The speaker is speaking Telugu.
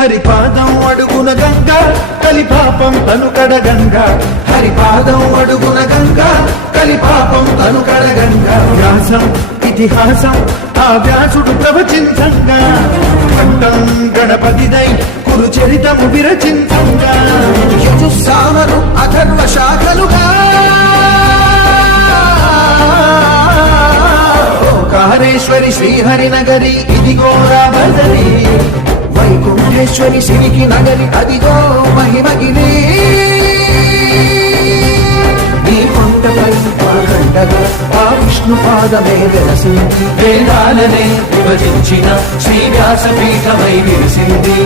హరిపాదం అడుగున గంగా కలిపాపం తనుకడ గంగా, హరిపాదం అడుగున గంగా కలిపాపం తనుకడ గంగా. వ్యాసం ఇతిహాసం ఆ వ్యాసుడు ప్రవచించంగా, కంఠం గణపతిదై కురు చరితము విరచించంగా. యజుస్సామను అథర్వ శాఖలుగా ఓంకారేశ్వరి శ్రీహరినగరి ఇదిగో రాబదరి, వైకుంఠేశ్వరి శివికి నగరి అదిగో మహిమగిరి. ఈ కొండపై పాకండగా ఆ విష్ణు పాదమే వెలసింది, వేదాలనే విభజించిన శ్రీ వ్యాసపీఠమై విరిసింది.